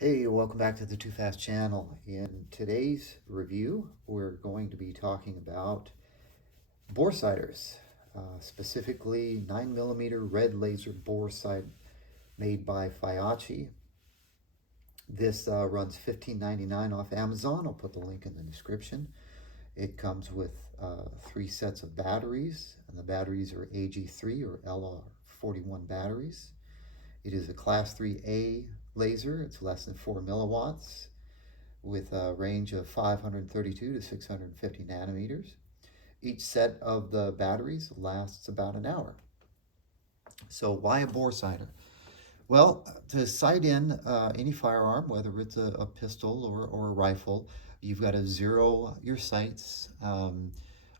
Hey, welcome back to the Too Fast channel. In today's review, we're going to be talking about bore sighters, specifically 9mm red laser bore sight made by Feyachi. This runs $15.99 off Amazon. I'll put the link in the description. It comes with 3 sets of batteries, and the batteries are AG3 or LR41 batteries. It is a Class 3A laser. It's less than 4 milliwatts with a range of 532 to 650 nanometers. Each set of the batteries lasts about an hour. So why a bore sighter? Well, to sight in any firearm, whether it's a pistol or a rifle, you've got to zero your sights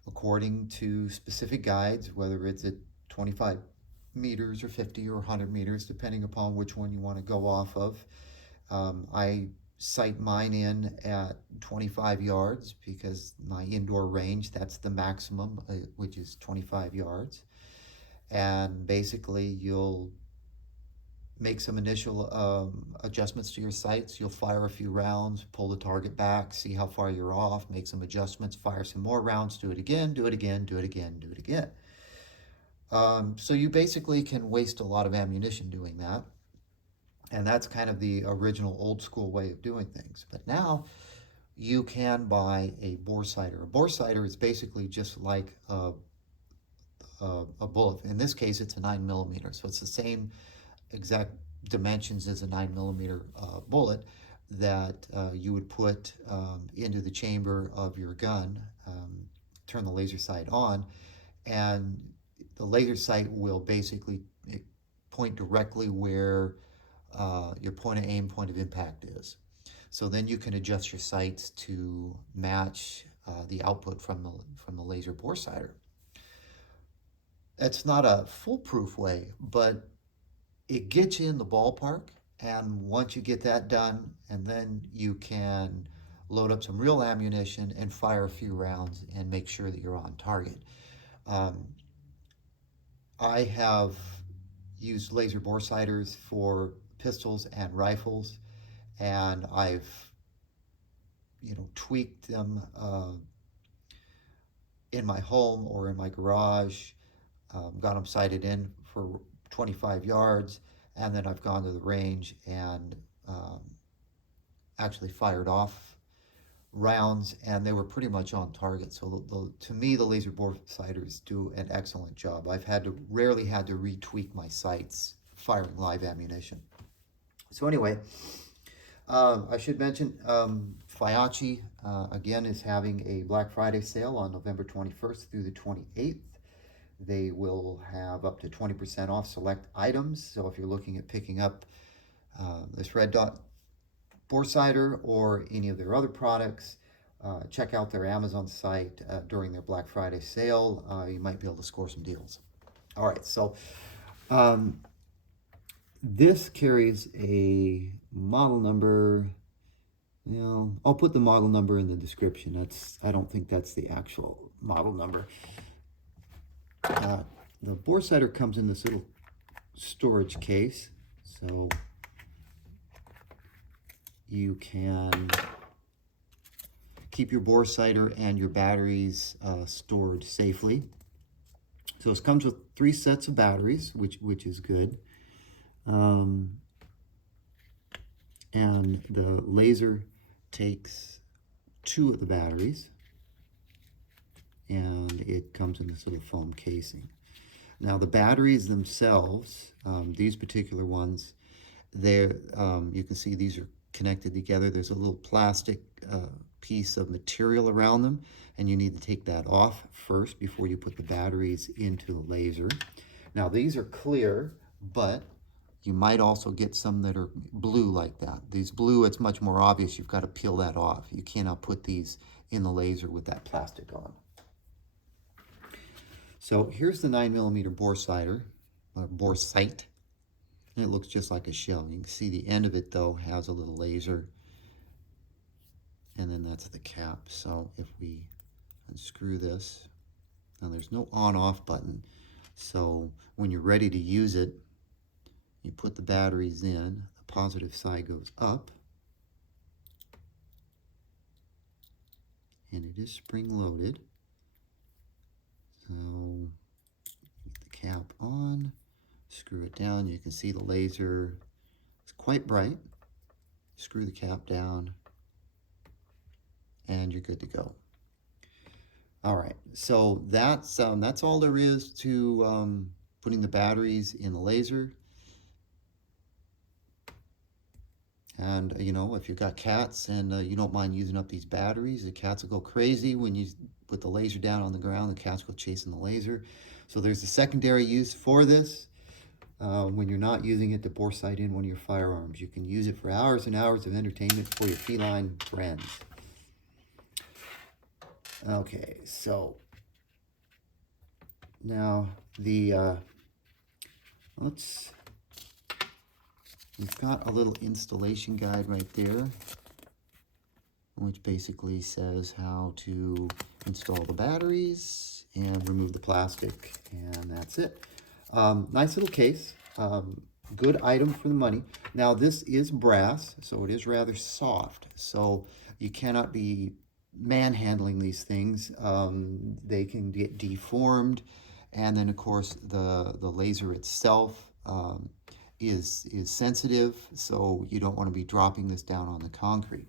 according to specific guides, whether it's at 25 meters or 50 or 100 meters, depending upon which one you want to go off of. I sight mine in at 25 yards because my indoor range, that's the maximum, which is 25 yards. And basically, you'll make some initial adjustments to your sights. You'll fire a few rounds, pull the target back, see how far you're off, make some adjustments, fire some more rounds, do it again, do it again, do it again, do it again. So you basically can waste a lot of ammunition doing that. And that's kind of the original old school way of doing things. But now you can buy a bore sighter. A bore sighter is basically just like a bullet. In this case, it's a 9mm, so it's the same exact dimensions as a 9mm bullet that you would put into the chamber of your gun, turn the laser sight on, and the laser sight will basically point directly where your point of aim, point of impact is. So then you can adjust your sights to match the output from the laser bore sighter. That's not a foolproof way, but it gets you in the ballpark. And once you get that done, and then you can load up some real ammunition and fire a few rounds and make sure that you're on target. Um, I have used laser bore sighters for pistols and rifles, and I've tweaked them in my home or in my garage, got them sighted in for 25 yards, and then I've gone to the range and um, actually fired off rounds, and they were pretty much on target. So to me, the laser bore sighters do an excellent job. I've rarely had to retweak my sights firing live ammunition. So anyway, I should mention Feyachi, again, is having a Black Friday sale on November 21st through the 28th. They will have up to 20% off select items. So if you're looking at picking up this red dot bore sighter or any of their other products, check out their Amazon site during their Black Friday sale. You might be able to score some deals. All right, so um, this carries a model number. I'll put the model number in the description. I don't think that's the actual model number. The bore sighter comes in this little storage case, so you can keep your bore sighter and your batteries stored safely. So this comes with 3 sets of batteries, which is good. And the laser takes 2 of the batteries, and it comes in this little foam casing. Now the batteries themselves, these particular ones, you can see these are connected together. There's a little plastic piece of material around them, and you need to take that off first before you put the batteries into the laser. Now these are clear, but you might also get some that are blue like that. These blue, it's much more obvious. You've got to peel that off. You cannot put these in the laser with that plastic on. So here's the 9mm bore sighter, or bore sight. And it looks just like a shell. You can see the end of it, though, has a little laser. And then that's the cap. So if we unscrew this, now there's no on-off button. So when you're ready to use it, you put the batteries in, the positive side goes up, and it is spring loaded. So get the cap on, screw it down. You can see the laser is quite bright. Screw the cap down, and you're good to go. All right, so that's all there is to putting the batteries in the laser. And you know, if you've got cats and you don't mind using up these batteries, the cats will go crazy when you put the laser down on the ground. The cats go chasing the laser. So there's a secondary use for this. When you're not using it to bore sight in one of your firearms, you can use it for hours and hours of entertainment for your feline friends. Okay, so now we've got a little installation guide right there, which basically says how to install the batteries and remove the plastic, and that's it. Nice little case, good item for the money. Now this is brass, so it is rather soft, so you cannot be manhandling these things. They can get deformed, and then of course the laser itself is sensitive, so you don't want to be dropping this down on the concrete.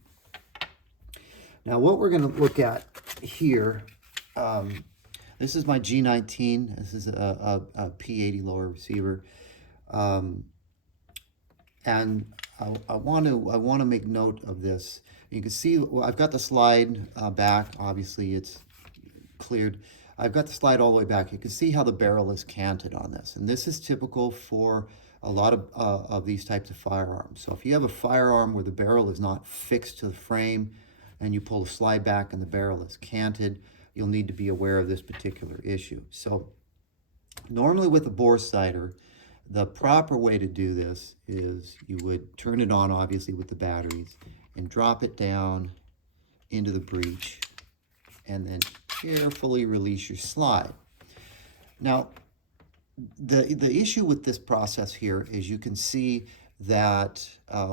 Now what we're going to look at here, this is my G19. This is a P80 lower receiver, and I want to make note of this. You can see I've got the slide back. Obviously, it's cleared. I've got the slide all the way back. You can see how the barrel is canted on this, and this is typical for a lot of these types of firearms. So if you have a firearm where the barrel is not fixed to the frame, and you pull the slide back and the barrel is canted, you'll need to be aware of this particular issue. So normally with a bore sighter, the proper way to do this is you would turn it on, obviously, with the batteries, and drop it down into the breech, and then carefully release your slide. Now, the issue with this process here is you can see that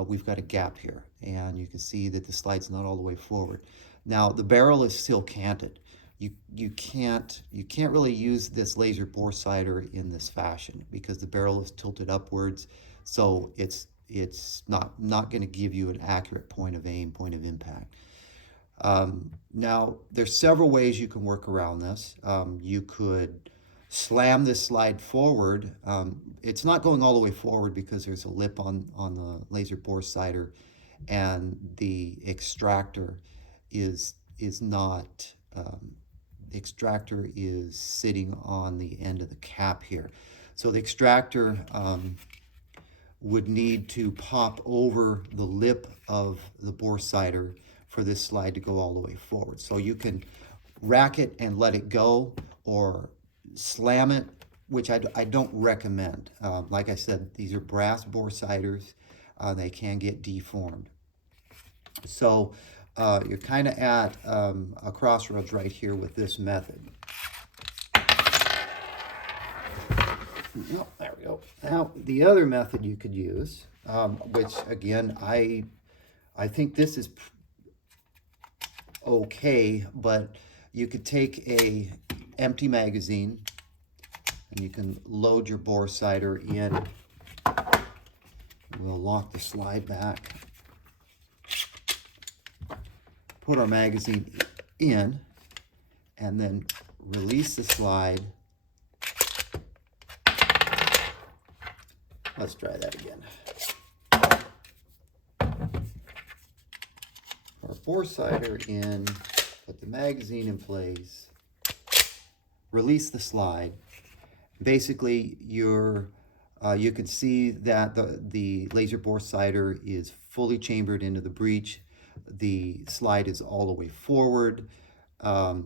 we've got a gap here, and you can see that the slide's not all the way forward. Now, the barrel is still canted. You can't really use this laser bore sighter in this fashion because the barrel is tilted upwards, so it's not going to give you an accurate point of aim, point of impact. Now, there's several ways you can work around this. You could slam this slide forward. It's not going all the way forward because there's a lip on the laser bore sighter, and the extractor is not. The extractor is sitting on the end of the cap here. So the extractor would need to pop over the lip of the bore sighter for this slide to go all the way forward. So you can rack it and let it go, or slam it, which I don't recommend. Like I said, these are brass bore sighters. They can get deformed. So you're kind of at a crossroads right here with this method. Oh, there we go. Now, the other method you could use, which again, I think this is okay, but you could take a empty magazine and you can load your bore sighter in. We'll lock the slide back. Put our magazine in, and then release the slide. Let's try that again. Our bore sighter in, put the magazine in place, release the slide. Basically, you can see that the laser bore sighter is fully chambered into the breech. The slide is all the way forward. Of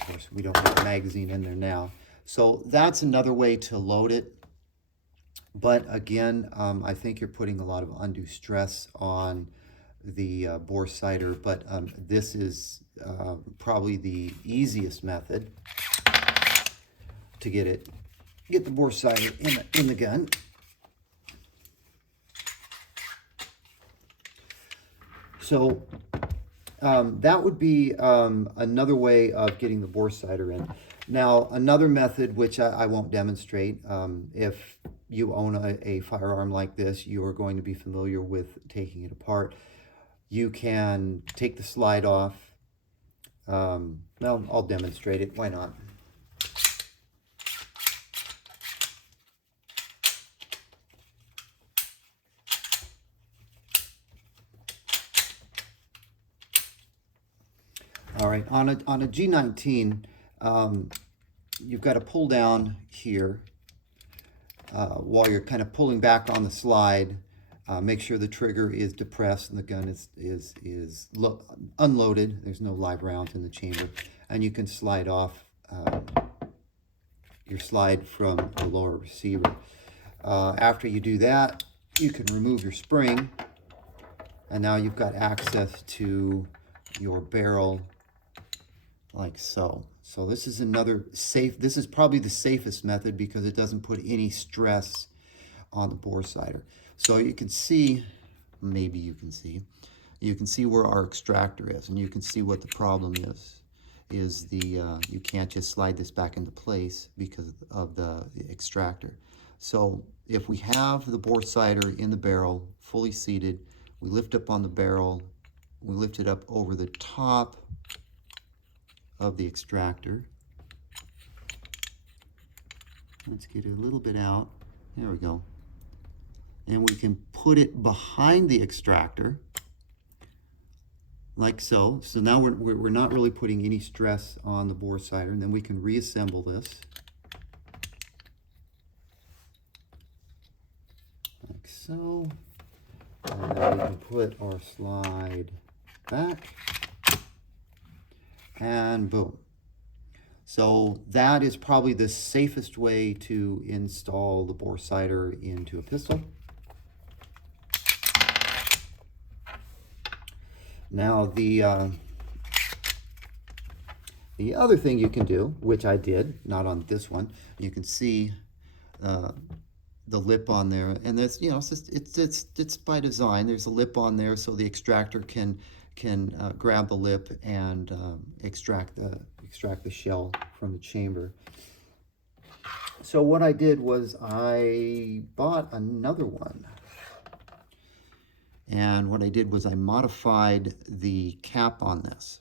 course, we don't have the magazine in there now. So that's another way to load it. But again, I think you're putting a lot of undue stress on the bore sighter. But this is probably the easiest method to get the bore sighter in the gun. So That would be another way of getting the bore sighter in. Now, another method, which I won't demonstrate, if you own a firearm like this, you are going to be familiar with taking it apart. You can take the slide off. Well, I'll demonstrate it. Why not? All right, on a G19, you've got to pull down here while you're kind of pulling back on the slide. Make sure the trigger is depressed and the gun is unloaded. There's no live rounds in the chamber, and you can slide off your slide from the lower receiver. After you do that, you can remove your spring, and now you've got access to your barrel like so. So this is another safe, this is probably the safest method because it doesn't put any stress on the bore sighter. So you can see, maybe you can see where our extractor is, and you can see what the problem is you can't just slide this back into place because of the extractor. So if we have the bore sighter in the barrel, fully seated, we lift up on the barrel, we lift it up over the top of the extractor. Let's get it a little bit out. There we go. And we can put it behind the extractor, like so. So now we're not really putting any stress on the bore sighter, and then we can reassemble this. Like so. And then we can put our slide back. And boom. So that is probably the safest way to install the bore sighter into a pistol. Now the other thing you can do, which I did, not on this one, you can see the lip on there, and that's, you know, it's by design. There's a lip on there so the extractor can grab the lip and extract the shell from the chamber. So what I did was I bought another one. And what I did was I modified the cap on this.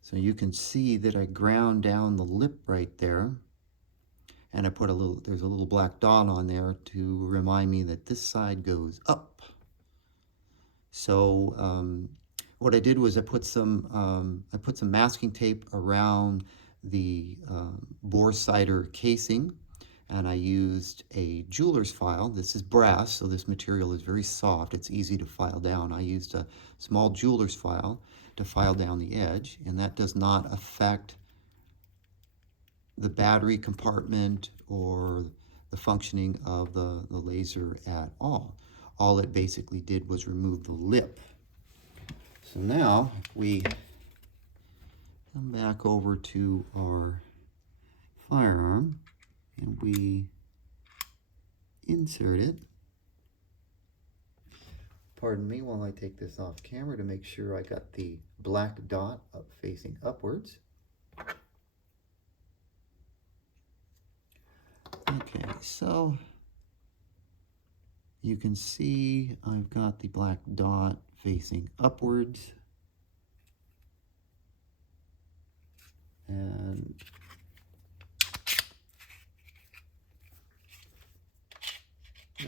So you can see that I ground down the lip right there. And I put there's a little black dot on there to remind me that this side goes up. So what I did was I put some masking tape around the bore sighter casing, and I used a jeweler's file. This is brass, so this material is very soft. It's easy to file down. I used a small jeweler's file to file down the edge, and that does not affect the battery compartment or the functioning of the laser at all. All it basically did was remove the lip. So now we come back over to our firearm and we insert it. Pardon me while I take this off camera to make sure I got the black dot up facing upwards. Okay, so you can see I've got the black dot facing upwards. And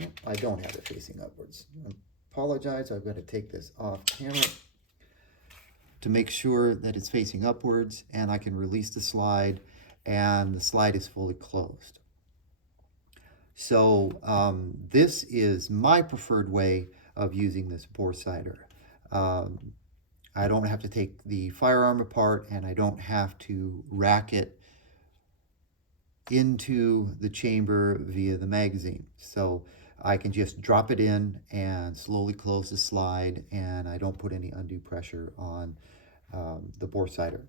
nope, I don't have it facing upwards. I apologize, I've got to take this off camera to make sure that it's facing upwards, and I can release the slide, and the slide is fully closed. So this is my preferred way of using this bore sighter. I don't have to take the firearm apart, and I don't have to rack it into the chamber via the magazine. So I can just drop it in and slowly close the slide, and I don't put any undue pressure on the bore sighter.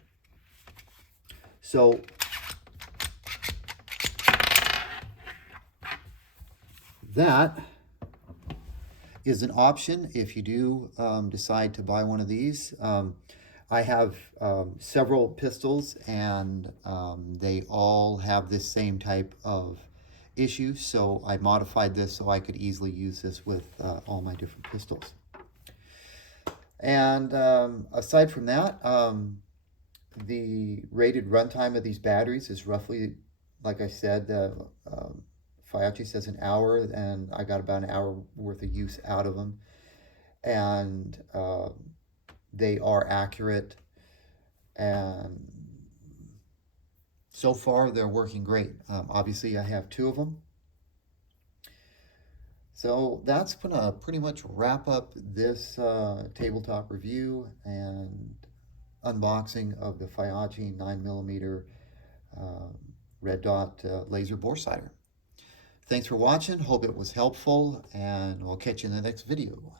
So that is an option if you do decide to buy one of these. I have several pistols, and they all have this same type of issue, so I modified this so I could easily use this with all my different pistols. And aside from that, the rated runtime of these batteries is roughly, like I said, Feyachi says an hour, and I got about an hour worth of use out of them. And they are accurate, and so far they're working great. Obviously, I have two of them. So that's gonna pretty much wrap up this tabletop review and unboxing of the Feyachi 9mm red dot laser bore sighter. Thanks for watching. Hope it was helpful, and we'll catch you in the next video.